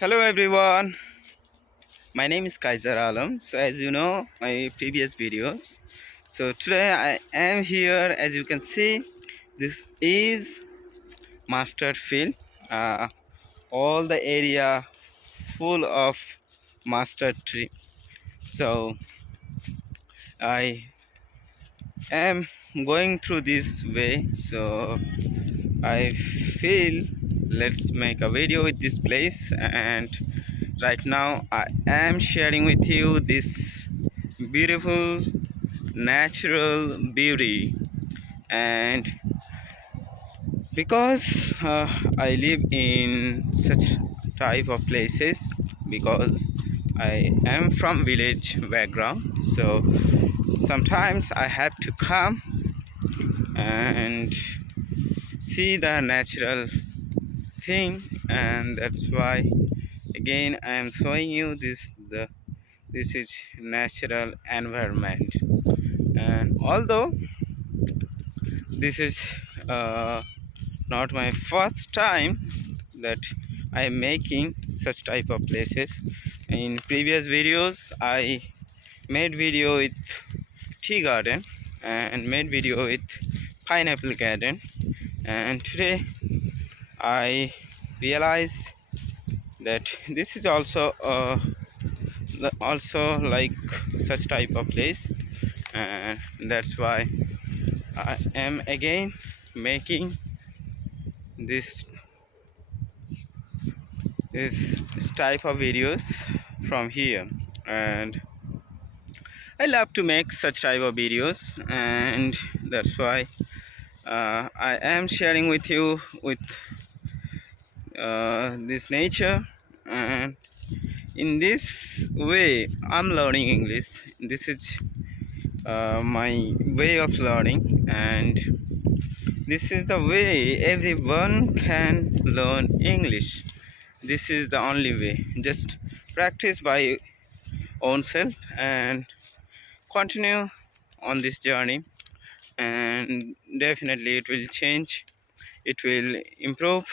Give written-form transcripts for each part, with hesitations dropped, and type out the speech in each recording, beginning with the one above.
Hello everyone, my name is Kaiser Alam. So as you know my previous videos, so today I am here. As you can see, this is mustard field. uh, all the area full of mustard tree. So I am going through this way, so I feel let's make a video with this place. And right now I am sharing with you this beautiful natural beauty. And because I live in such type of places, because I am from village background, so sometimes I have to come and see the natural thing. And that's why again I am showing you this is natural environment. And although this is uh, not my first time that I am making such type of places. In previous videos I made video with tea garden and made video with pineapple garden, and today I realized that this is also like such type of place. And that's why I am again making this this type of videos from here. And I love to make such type of videos, and that's why I am sharing with you with this nature. And in this way I'm learning English. This is my way of learning, and this is the way everyone can learn English. This is the only way. Just practice by own self and continue on this journey, and definitely it will change, it will improve,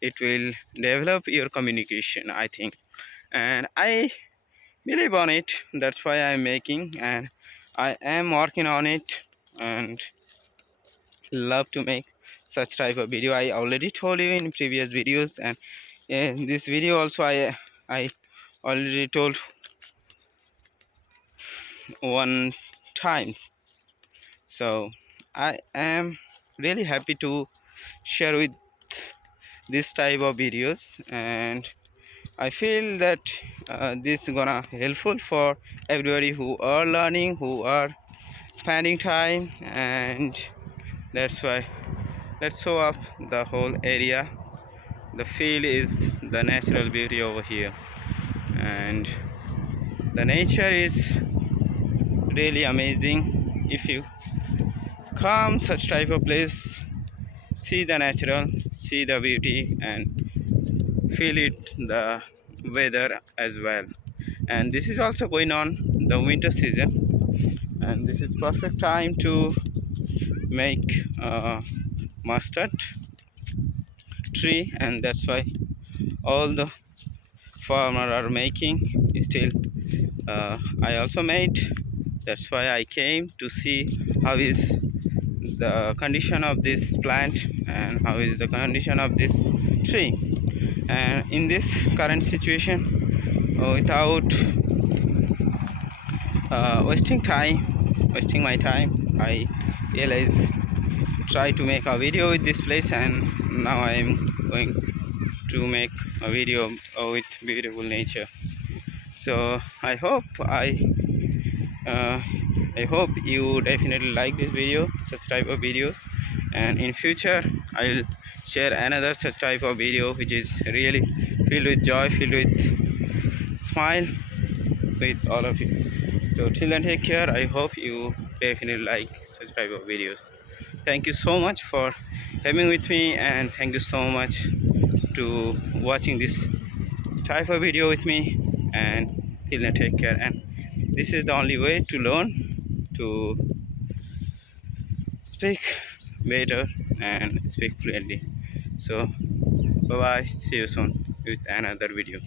it will develop your communication, I think. And I believe on it. That's why I'm making, and I am working on it, and love to make such type of video. I already told you in previous videos, and in this video also I already told one time. So I am really happy to share with this type of videos, and I feel that this is gonna helpful for everybody who are learning, who are spending time. And that's why let's show up the whole area. The field is the natural beauty over here, and the nature is really amazing. If you come such type of place, see the natural, see the beauty, and feel it the weather as well. And this is also going on the winter season, and this is perfect time to make mustard tree. And that's why all the farmer are making still. I also made. That's why I came to see how is the condition of this plant and how is the condition of this tree. And in this current situation, without wasting my time, I realize try to make a video with this place. And now I am going to make a video with beautiful nature. So uh, I hope you definitely like this video, such type of videos. And in future I will share another such type of video which is really filled with joy, filled with smile with all of you. So till then, take care. I hope you definitely like such type of videos. Thank you so much for having with me, and thank you so much to watching this type of video with me. And till then, take care. And this is the only way to learn to speak better and speak fluently. So bye bye, see you soon. with another video.